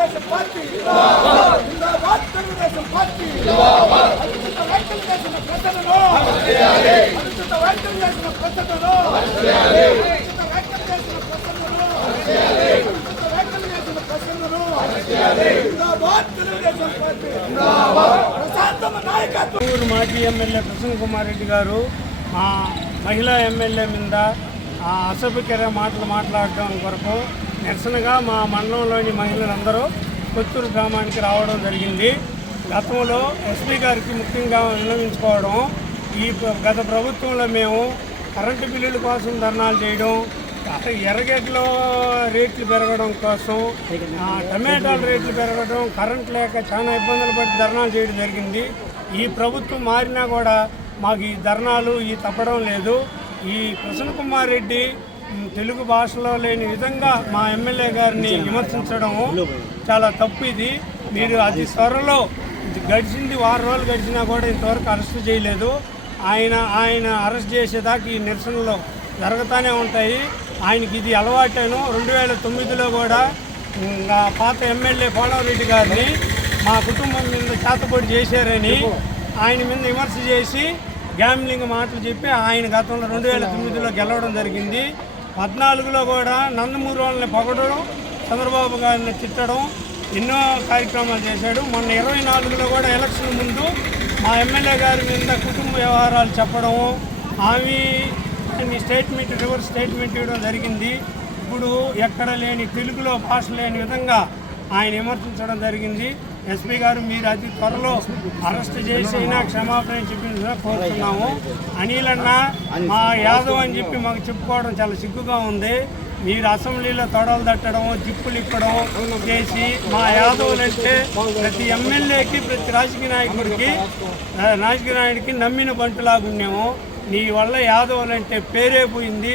Telugu Desam party జిందాబాద్ Telugu Desam party. అనుచిత వ్యాఖ్యలు చేసిన ప్రజలను అనుచిత వ్యాఖ్యలు చేసిన ప్రజలను అనుచిత వ్యాఖ్యలు చేసిన ప్రజలను అనుచిత వ్యాఖ్యలు చేసిన ప్రజలను జిందాబాద్ తెలుగుదేశం పార్టీ. ప్రశాంతమ నాయకత్వం. ఊరు మాజీ ఎమ్మెల్యే ప్రసన్న కుమార్ రెడ్డి గారు మా మహిళా ఎమ్మెల్యే మీద ఆ అసభ్యకర మాటలు మాట్లాడటం కొరకు నిరసనగా మా మండలంలోని మహిళలందరూ కొత్తూరు గ్రామానికి రావడం జరిగింది. గతంలో ఎస్పీ గారికి ముఖ్యంగా విన్నవించుకోవడం ఈ గత ప్రభుత్వంలో మేము కరెంటు బిల్లుల కోసం ధర్నాలు చేయడం ఎర్రగడ్డలో రేట్లు పెరగడం కోసం టమాటాల రేట్లు పెరగడం కరెంట్ లేక చాలా ఇబ్బందులు పడి ధర్నాలు చేయడం జరిగింది. ఈ ప్రభుత్వం మారినా కూడా మాకు ఈ ధర్నాలు ఈ తప్పడం లేదు. ఈ ప్రసన్న కుమార్ రెడ్డి తెలుగు భాషలో లేని విధంగా మా ఎమ్మెల్యే గారిని విమర్శించడం చాలా తప్పు ఇది. మీరు అది త్వరలో గడిచింది వారం రోజులు గడిచినా కూడా ఇంతవరకు అరెస్ట్ చేయలేదు. ఆయన ఆయన అరెస్ట్ చేసేదాకా ఈ నిరసనలు జరుగుతూనే ఉంటాయి. ఆయనకి ఇది అలవాటేను. రెండు వేల తొమ్మిదిలో కూడా పాత ఎమ్మెల్యే పోలవరెడ్డి గారిని మా కుటుంబం మీద చేతబడి చేశారని ఆయన మీద విమర్శ చేసి గ్యామ్లింగ్ మాటలు చెప్పి ఆయన గతంలో రెండు వేల తొమ్మిదిలో గెలవడం జరిగింది. పద్నాలుగులో కూడా నందమూరి వాళ్ళని పొగడడం చంద్రబాబు గారిని తిట్టడం ఎన్నో కార్యక్రమాలు చేశాడు. మొన్న ఇరవై నాలుగులో కూడా ఎలక్షన్ ముందు మా ఎమ్మెల్యే గారి మీద కుటుంబ వ్యవహారాలు చెప్పడం ఆమె స్టేట్మెంట్ రివర్స్ స్టేట్మెంట్ ఇవ్వడం జరిగింది. ఇప్పుడు ఎక్కడ లేని తెలుగులో భాష లేని విధంగా ఆయన విమర్శించడం జరిగింది. ఎస్పీ గారు మీరు అతి త్వరలో అరెస్ట్ చేసి అయినా క్షమాపణ చెప్పిందిగా కోరుతున్నాము. అనిల్ అన్న మా యాదవ్ అని చెప్పి మాకు చెప్పుకోవడం చాలా సిగ్గుగా ఉంది. మీరు అసెంబ్లీలో తొడలు తట్టడం జిప్పులు ఇప్పడం చేసి మా యాదవులంటే ప్రతి ఎమ్మెల్యేకి ప్రతి రాజకీయ నాయకుడికి రాజకీయ నాయకుడికి నమ్మిన బంటులాగున్నాము నీ వల్ల యాదవులంటే పేరే పోయింది.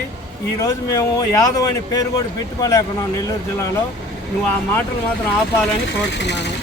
ఈరోజు మేము యాదవ్ అనే పేరు కూడా పెట్టుకోలేకున్నాం నెల్లూరు జిల్లాలో. నువ్వు ఆ మాటలు మాత్రం ఆపాలని కోరుతున్నాను.